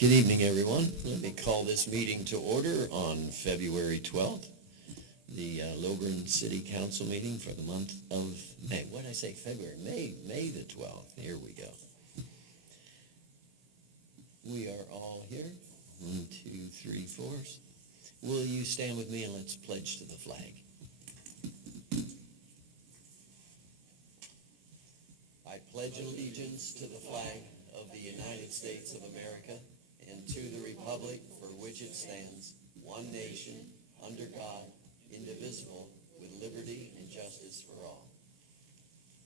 Good evening, everyone. Let me call this meeting to order on February 12th, the Lilburn City Council meeting for the month of May. What did I say, February? May the 12th. Here we go. We are all here. 1, 2, 3, 4. Will you stand with me and let's pledge to the flag? I pledge allegiance to the flag of the United States of America and to the republic for which it stands, one nation, under God, indivisible, with liberty and justice for all.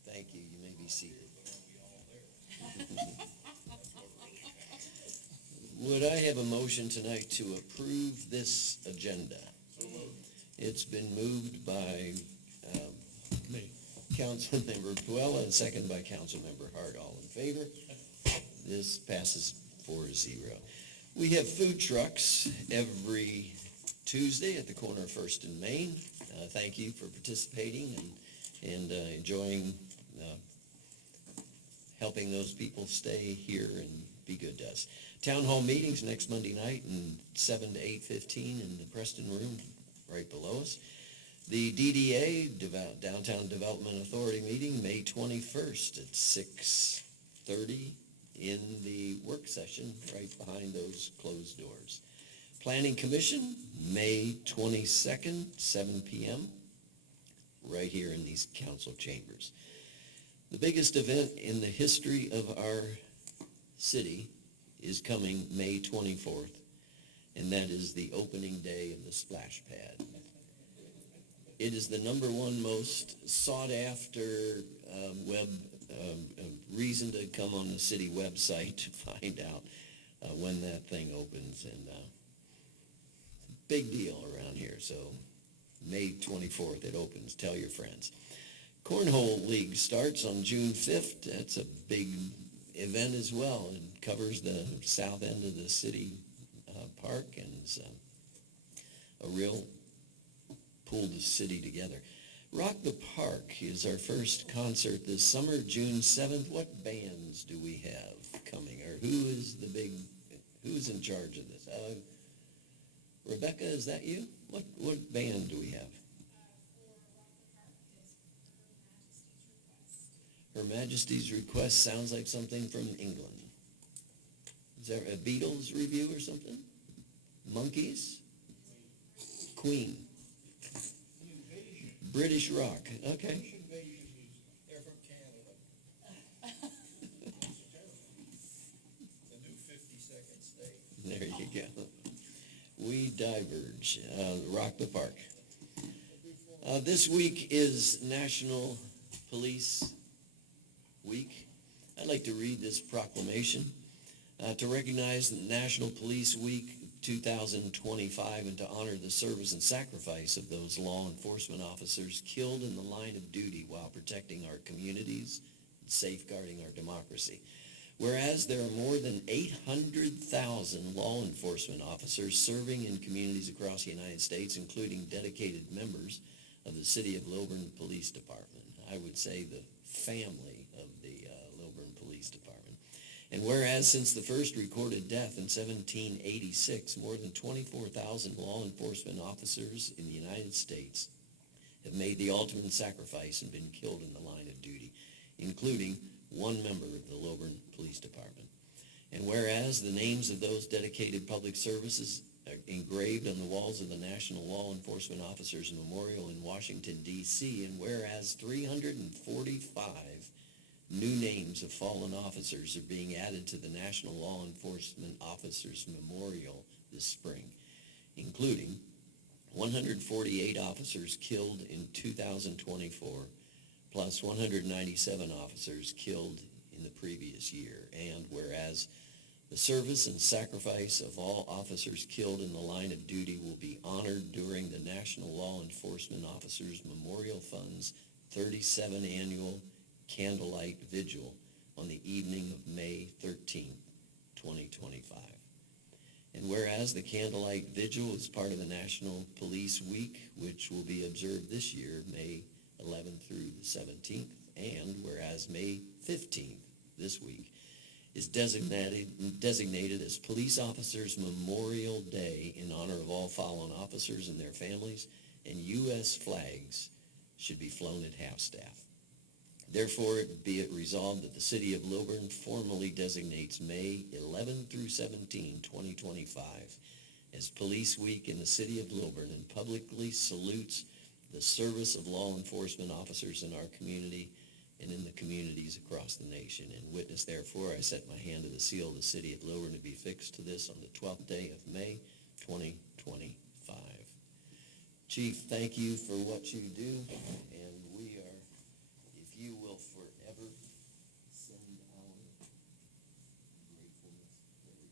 Thank you. You may be seated. Would I have a motion tonight to approve this agenda? It's been moved by Councilmember Puella and seconded by Councilmember Hart. All in favor? This passes 4-0. We have food trucks every Tuesday at the corner of First and Main. Thank you for participating and enjoying helping those people stay here and be good to us. Town hall meetings next Monday night and 7 to 8:15 in the Preston room right below us. The DDA, Downtown Development Authority meeting, May 21st at 6:30 in the work session right behind those closed doors. Planning Commission, May 22nd, 7 p.m., right here in these council chambers. The biggest event in the history of our city is coming May 24th, and that is the opening day of the splash pad. It is the number one most sought after web reason to come on the city website to find out when that thing opens, and big deal around here. So May 24th it opens. Tell your friends. Cornhole League starts on June 5th. That's a big event as well. It covers the south end of the city park, and it's a real pull the city together. Rock the Park is our first concert this summer, June 7th. What bands do we have coming, or who's in charge of this? Rebecca, is that you? What band do we have? Her Majesty's Request sounds like something from England. Is there a Beatles review or something? Monkeys? Queen. British rock. Okay. They're from Canada. The new 52nd state. There you go. We diverge. Rock the Park. This week is National Police Week. I'd like to read this proclamation to recognize the National Police Week 2025 and to honor the service and sacrifice of those law enforcement officers killed in the line of duty while protecting our communities and safeguarding our democracy. Whereas there are more than 800,000 law enforcement officers serving in communities across the United States, including dedicated members of the City of Lilburn Police Department. I would say the family of the Lilburn Police Department. And whereas since the first recorded death in 1786, more than 24,000 law enforcement officers in the United States have made the ultimate sacrifice and been killed in the line of duty, including one member of the Lilburn Police Department. And whereas the names of those dedicated public services are engraved on the walls of the National Law Enforcement Officers Memorial in Washington, D.C., and whereas 345 new names of fallen officers are being added to the National Law Enforcement Officers Memorial this spring, including 148 officers killed in 2024, plus 197 officers killed in the previous year. And whereas the service and sacrifice of all officers killed in the line of duty will be honored during the National Law Enforcement Officers Memorial Fund's 37th Annual Candlelight Vigil on the evening of May 13th, 2025. And whereas the Candlelight Vigil is part of the National Police Week, which will be observed this year, May 11th through the 17th, and whereas May 15th, this week, is designated as Police Officers Memorial Day in honor of all fallen officers and their families, and U.S. flags should be flown at half-staff. Therefore, be it resolved that the City of Lilburn formally designates May 11 through 17, 2025 as Police Week in the City of Lilburn and publicly salutes the service of law enforcement officers in our community and in the communities across the nation. In witness, therefore, I set my hand to the seal of the City of Lilburn to be fixed to this on the 12th day of May, 2025. Chief, thank you for what you do, and we are, if you will forever send our gratefulness to everybody.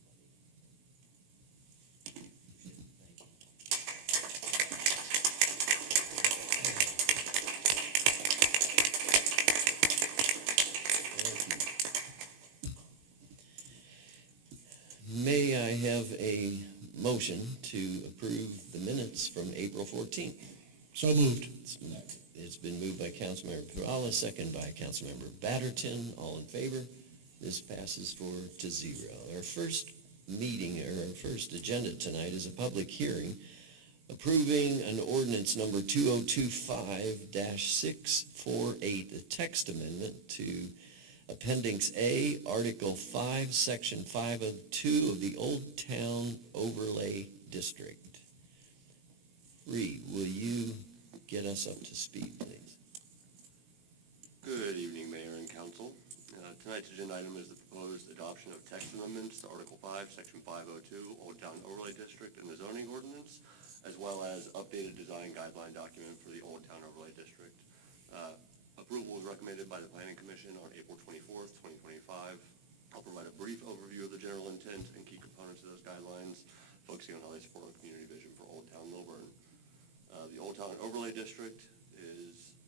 May I have a motion to approve the minutes from April 14th? So moved. It's been moved by Councilmember Perala, second by Councilmember Batterton. All in favor? This passes 4-0. Our first meeting, or our first agenda tonight is a public hearing approving an ordinance number 2025-648, a text amendment to Appendix A, Article 5, Section 502 of the Old Town Overlay District. Reed, will you get us up to speed, please? Good evening, Mayor and Council. Tonight's agenda item is the proposed adoption of text amendments to Article 5, Section 502, Old Town Overlay District and the zoning ordinance, as well as updated design guideline document for the Old Town Overlay District. Approval was recommended by the Planning Commission on April 24th, 2025. I'll provide a brief overview of the general intent and key components of those guidelines, focusing on how they support our community vision for Old Town Lilburn. The Old Town Overlay District is,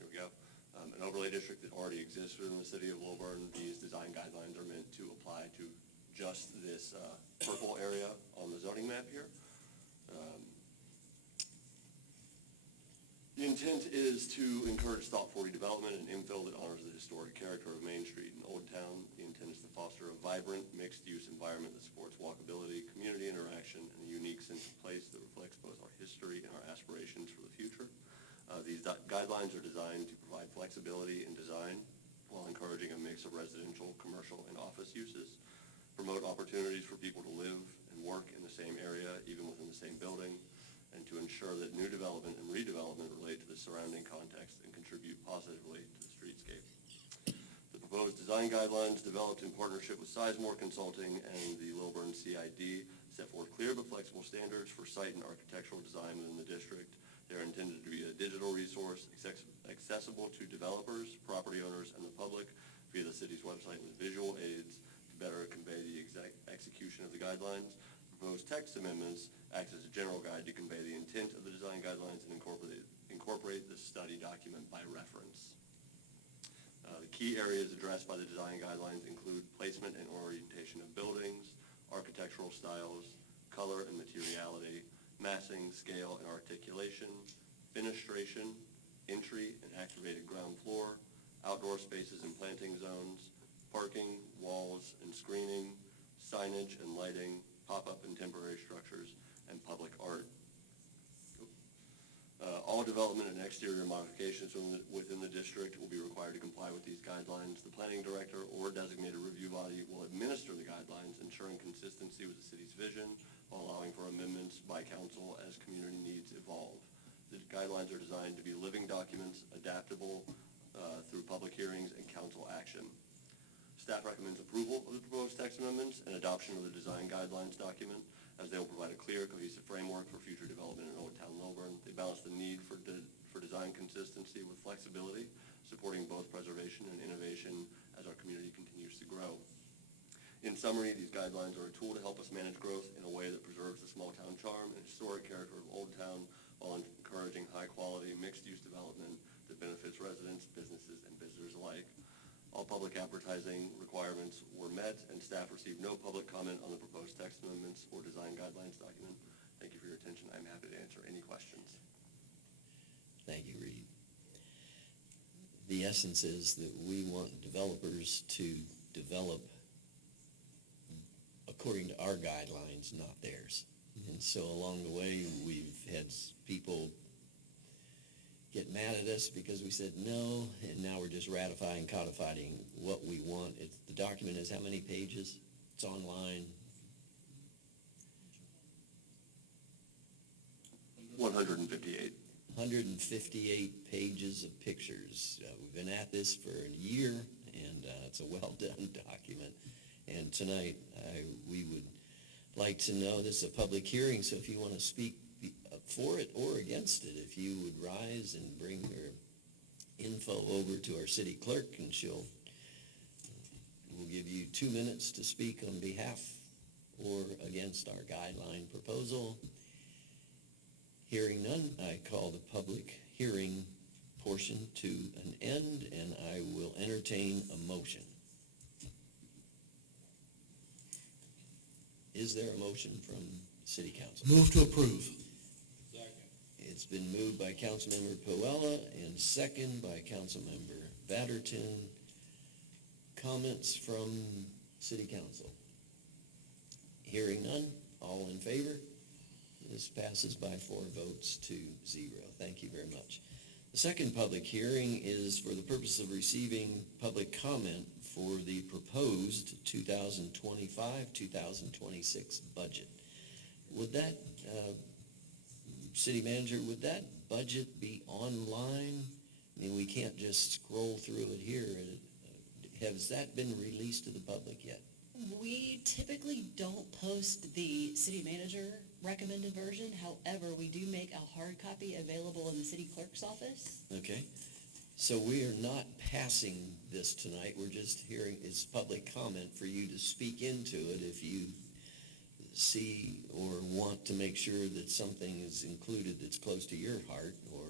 here we go, an overlay district that already exists within the City of Lilburn. These design guidelines are meant to apply to just this purple area on the zoning map here. The intent is to encourage thoughtful redevelopment and infill that honors the historic character of Main Street in Old Town. The intent is to foster a vibrant, mixed-use environment that supports walkability, community interaction, and a unique sense of place that reflects both our history and our aspirations for the future. These guidelines are designed to provide flexibility in design while encouraging a mix of residential, commercial, and office uses, promote opportunities for people to live and work in the same area, even within the same building, and to ensure that new development and redevelopment relate to the surrounding context and contribute positively to the streetscape. The proposed design guidelines, developed in partnership with Sizemore Consulting and the Lilburn CID, set forth clear but flexible standards for site and architectural design within the district. They are intended to be a digital resource accessible to developers, property owners, and the public via the city's website with visual aids to better convey the execution of the guidelines. Proposed text amendments act as a general guide to convey the intent of the design guidelines and incorporate the study document by reference. The key areas addressed by the design guidelines include placement and orientation of buildings, architectural styles, color and materiality, massing, scale, and articulation, fenestration, entry and activated ground floor, outdoor spaces and planting zones, parking, walls and screening, signage and lighting, pop-up and temporary structures, and public art. All development and exterior modifications within the district will be required to comply with these guidelines. The planning director or designated review body will administer the guidelines, ensuring consistency with the city's vision while allowing for amendments by council as community needs evolve. The guidelines are designed to be living documents, adaptable through public hearings and council action. Staff recommends approval of the proposed text amendments and adoption of the design guidelines document, as they will provide a clear, cohesive framework for future development in Old Town Lilburn. They balance the need for design consistency with flexibility, supporting both preservation and innovation as our community continues to grow. In summary, these guidelines are a tool to help us manage growth in a way that preserves the small town charm and historic character of Old Town while encouraging high-quality, mixed-use development that benefits residents, businesses, and visitors alike. All public advertising requirements were met, and staff received no public comment on the proposed text amendments or design guidelines document. Thank you for your attention. I'm happy to answer any questions. Thank you, Reed. The essence is that we want developers to develop according to our guidelines, not theirs. And so along the way, we've had people get mad at us because we said no, and now we're just ratifying, codifying what we want. The document is how many pages? It's online. 158. 158 pages of pictures. We've been at this for a year, and it's a well-done document. And tonight, we would like to know, this is a public hearing, so if you want to speak for it or against it, if you would rise and bring your info over to our city clerk, and we'll give you 2 minutes to speak on behalf or against our guideline proposal. Hearing none, I call the public hearing portion to an end, and I will entertain a motion. Is there a motion from City Council? Move to approve. It's been moved by Councilmember Puella and second by Councilmember Vatterton. Comments from City Council? Hearing none, all in favor? This passes by 4 votes to 0. Thank you very much. The second public hearing is for the purpose of receiving public comment for the proposed 2025-2026 budget. Would that, City Manager, would that budget be online? I mean, we can't just scroll through it here. Has that been released to the public yet? We typically don't post the city manager recommended version. However, we do make a hard copy available in the city clerk's office. Okay. So we are not passing this tonight. We're just hearing its public comment for you to speak into it if you see or want to make sure that something is included that's close to your heart or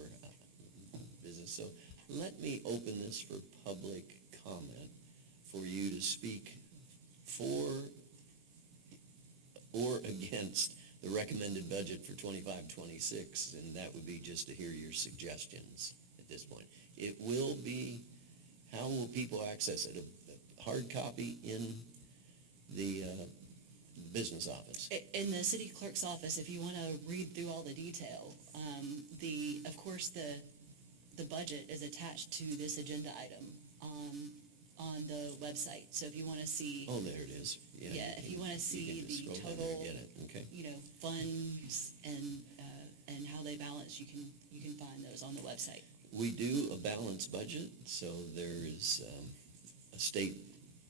business. So let me open this for public comment for you to speak for or against the recommended budget for 25-26, and that would be just to hear your suggestions at this point. It will be, how will people access it? A hard copy in the business office? In the city clerk's office, if you want to read through all the detail, of course, the budget is attached to this agenda item on the website. So if you want to see, Oh, there it is. yeah, if you want to see can just the scroll down there and total, get it. Okay. funds and how they balance, you can find those on the website. We do a balanced budget, so there is a state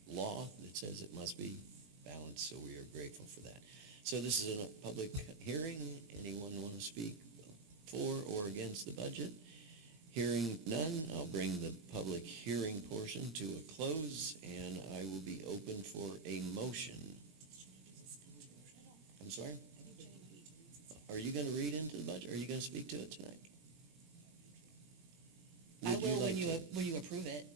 law that says it must be balanced, so we are grateful for that. So this is a public hearing. Anyone want to speak for or against the budget? Hearing none, I'll bring the public hearing portion to a close, and I will be open for a motion. I'm sorry? Are you going to read into the budget? Are you going to speak to it tonight? I Would will like when to? you approve it.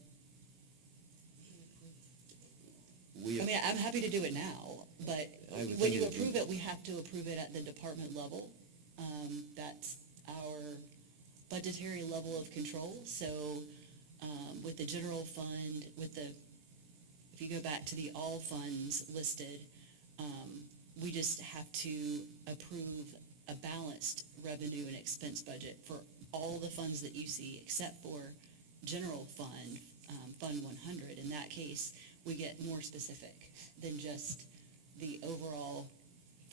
We, I mean, I'm happy to do it now, but I would when think you it'd be- approve it, we have to approve it at the department level. That's our budgetary level of control. So with the general fund, if you go back to the all funds listed, we just have to approve a balanced revenue and expense budget for all the funds that you see, except for general fund, Fund 100. In that case, we get more specific than just the overall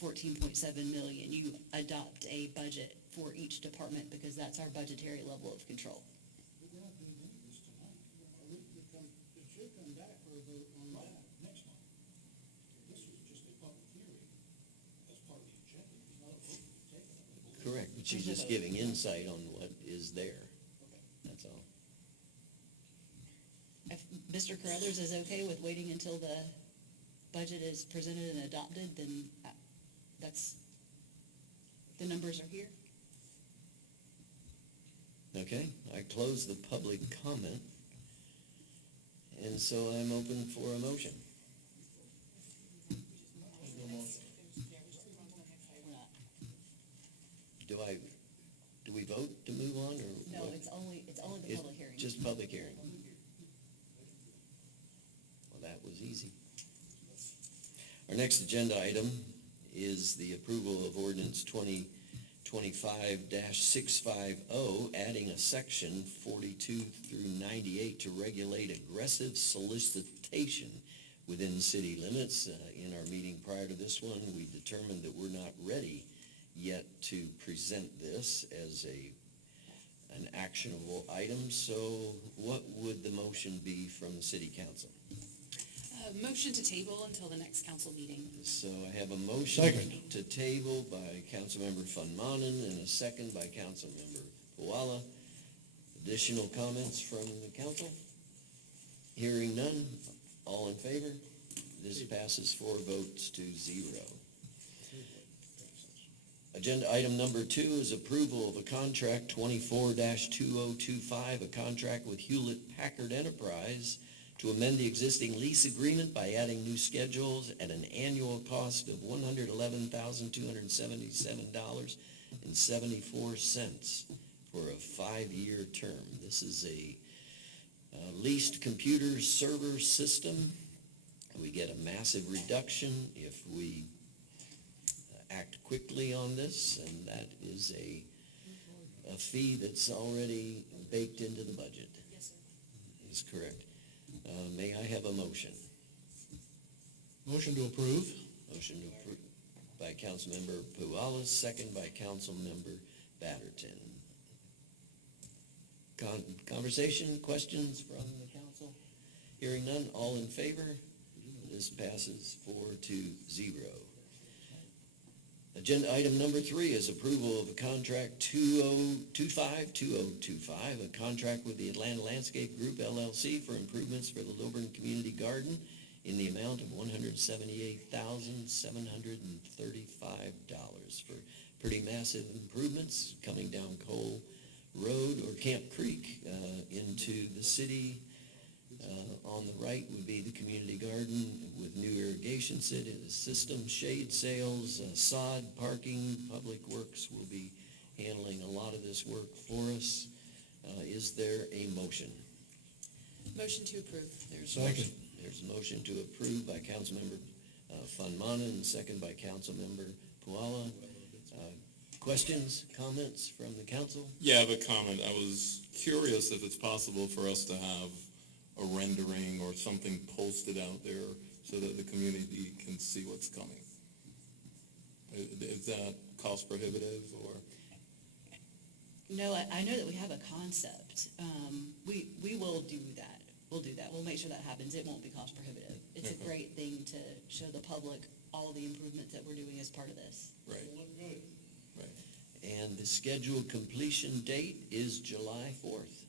14.7 million. You adopt a budget for each department because that's our budgetary level of control. We're not doing any of this tonight. It should come back for a vote on that next month. This was just a public hearing as part of the agenda. It's not a vote to take it. correct, but she's just giving insight on what is there. That's all. If Mr. Carruthers is okay with waiting until the budget is presented and adopted, then the numbers are here. Okay, I close the public comment, and so I'm open for a motion. Do we vote to move on, or No, what? it's only the It's public hearing. just public hearing. Well, that was easy. Our Our next agenda item is the approval of ordinance 2025-650, adding a section 42 through 98 to regulate aggressive solicitation within city limits. In our meeting prior to this one, we determined that we're not ready yet to present this as an actionable item. So what would the motion be from the city council? Motion to table until the next council meeting. So I have a motion Second. to table by Councilmember Funmanen and a second by Councilmember Puala. Additional comments from the council? Hearing none, all in favor? This passes 4 votes to 0. Agenda item number 2 is approval of a contract 24-2025, a contract with Hewlett Packard Enterprise to amend the existing lease agreement by adding new schedules at an annual cost of $111,277.74 for a 5-year term. This is a leased computer server system. We get a massive reduction if we act quickly on this, and that is a fee that's already baked into the budget. Yes, sir. Is correct. May I have a motion? Motion to approve. Motion to approve by Councilmember Pualas, second by Councilmember Batterton. Conversation, questions from the council? Hearing none, all in favor? This passes 4-0. Agenda item number 3 is approval of a contract 2025, a contract with the Atlanta Landscape Group LLC for improvements for the Lilburn Community Garden in the amount of $178,735 for pretty massive improvements coming down Cole Road or Camp Creek into the city. On the right would be the community garden with new irrigation system, shade sails, sod, parking. Public Works will be handling a lot of this work for us. Is there a motion? Motion to approve. There's Second. There's a motion to approve by Councilmember Funmanen and second by Councilmember Puala. Questions, comments from the council? Yeah, I have a comment. I was curious if it's possible for us to have a rendering or something posted out there so that the community can see what's coming. Is that cost prohibitive or? No, I know that we have a concept. We will do that. We'll do that. We'll make sure that happens. It won't be cost prohibitive. It's a great thing to show the public all the improvements that we're doing as part of this. Right, Good. right. And the scheduled completion date is July 4th.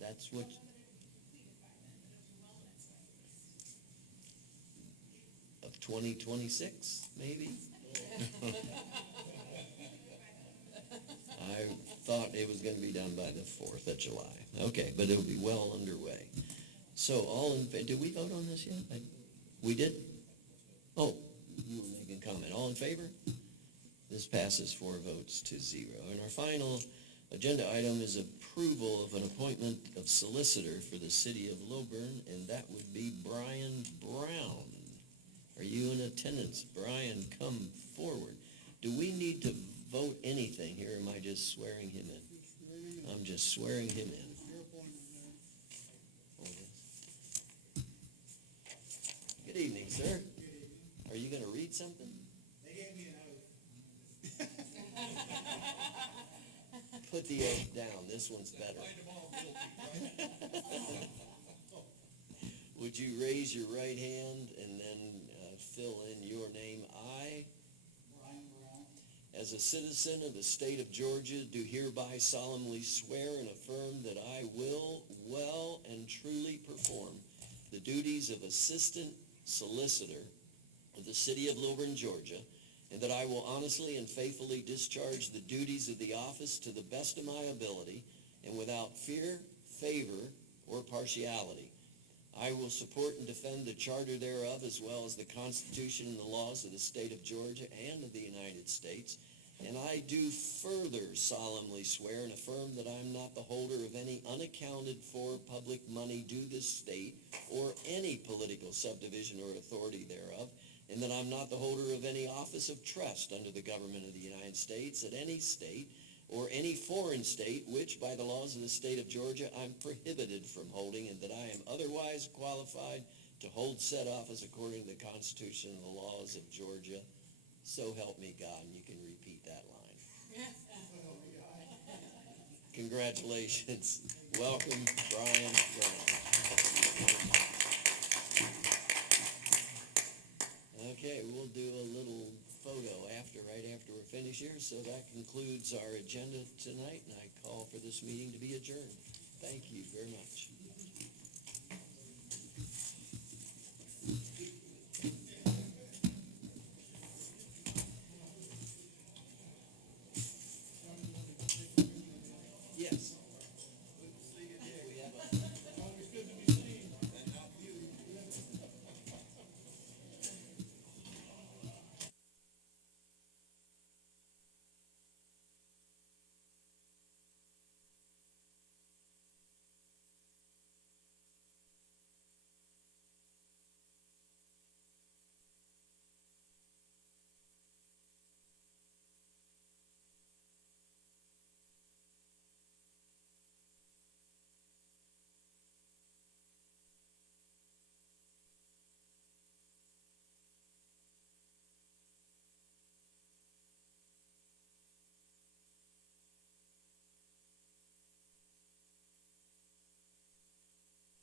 That's what... Of 2026, maybe? I thought it was going to be done by the 4th of July. Okay, but it'll be well underway. So all in favor, did we vote on this yet? We did? Oh, you were making a comment. All in favor? This passes 4 votes to 0. And our final agenda item is approval of an appointment of solicitor for the city of Lilburn, and that would be Brian Brown. Are you in attendance? Brian, come forward. Do we need to vote anything here, or am I just swearing him in? I'm just swearing him in. Good evening, sir. Are you going to read something? They gave me an oath. Put the oath down. This one's better. Find them all guilty, right? Would you raise your right hand and then fill in your name? I, Brian Brown, as a citizen of the state of Georgia, do hereby solemnly swear and affirm that I will well and truly perform the duties of assistant solicitor of the city of Lilburn, Georgia, and that I will honestly and faithfully discharge the duties of the office to the best of my ability and without fear, favor, or partiality. I will support and defend the charter thereof, as well as the Constitution and the laws of the state of Georgia and of the United States, And I do further solemnly swear and affirm that I am not the holder of any unaccounted for public money due this state or any political subdivision or authority thereof, and that I'm not the holder of any office of trust under the government of the United States at any state or any foreign state which, by the laws of the state of Georgia, I'm prohibited from holding, and that I am otherwise qualified to hold said office according to the Constitution and the laws of Georgia. So help me God, and you can repeat that line. Congratulations. Welcome, Brian Brown. Okay, we'll do a little photo right after we're finished here. So that concludes our agenda tonight, and I call for this meeting to be adjourned. Thank you very much.